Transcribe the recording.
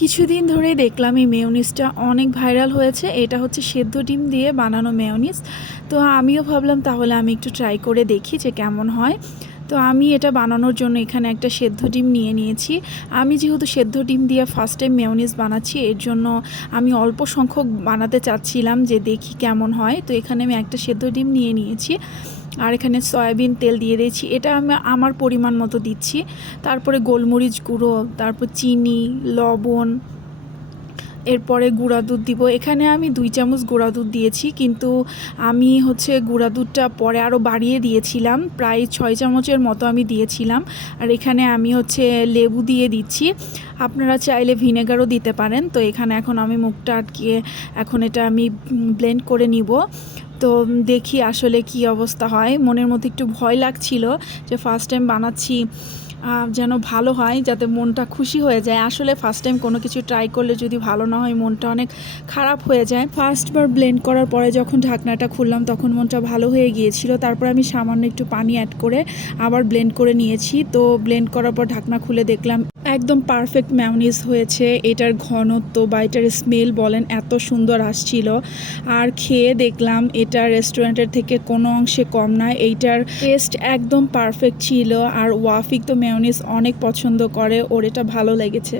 কিছুদিন ধরেই দেখলাম এই মেয়োনিজটা অনেক ভাইরাল হয়েছে। এটা হচ্ছে সেদ্ধ ডিম দিয়ে বানানো মেয়োনিজ। তো আমিও ভাবলাম তাহলে আমি একটু ট্রাই করে দেখি যে কেমন হয়। তো আমি এটা বানানোর জন্য এখানে একটা সেদ্ধ ডিম নিয়ে নিয়েছি। আমি যেহেতু সেদ্ধ ডিম দিয়ে ফার্স্ট টাইম মেয়োনিজ বানাচ্ছি, এর জন্য আমি অল্প সংখ্যক বানাতে চাচ্ছিলাম যে দেখি কেমন হয়। তো এখানে আমি একটা সেদ্ধ ডিম নিয়ে নিয়েছি। আর এখানে সয়াবিন তেল দিয়ে দিয়েছি, এটা আমি আমার পরিমাণ মতো দিচ্ছি। তারপরে গোলমরিচ গুঁড়ো, তারপর চিনি, লবণ, এরপরে গুঁড়া দুধ দিব। এখানে আমি 2 চামচ গুঁড়া দুধ দিয়েছি, কিন্তু আমি হচ্ছে গুঁড়া দুধটা পরে আরও বাড়িয়ে দিয়েছিলাম, প্রায় 6 চামচের মতো আমি দিয়েছিলাম। আর এখানে আমি হচ্ছে লেবু দিয়ে দিচ্ছি, আপনারা চাইলে ভিনেগারও দিতে পারেন। তো এখানে এখন আমি মুখটা আটকিয়ে এখন এটা আমি ব্লেন্ড করে নিব। তো দেখি আসলে কি অবস্থা হয়। মনের মধ্যে একটু ভয় লাগছিল যে ফার্স্ট টাইম বানাচ্ছি, যেন ভালো হয়, যাতে মনটা খুশি হয়ে যায়। আসলে ফার্স্ট টাইম কোনো কিছু ট্রাই করলে যদি ভালো না হয় মনটা অনেক খারাপ হয়ে যায়। ফার্স্টবার ব্লেন্ড করার পরে যখন ঢাকনাটা খুললাম তখন মনটা ভালো হয়ে গিয়েছিল। তারপর আমি সামান্য একটু পানি অ্যাড করে আবার ব্লেন্ড করে নিয়েছি। তো ব্লেন্ড করার পর ঢাকনা খুলে দেখলাম একদম পারফেক্ট মেয়োনিজ হয়েছে। এটার ঘনত্ব বা এটার স্মেল বলেন এত সুন্দর আসছিল। আর খেয়ে দেখলাম এটা রেস্টুরেন্টের থেকে কোনো অংশে কম না। এইটার টেস্ট একদম পারফেক্ট ছিল। আর ওয়াফিক তো মেয়োনিজ অনেক পছন্দ করে, ওর এটা ভালো লেগেছে।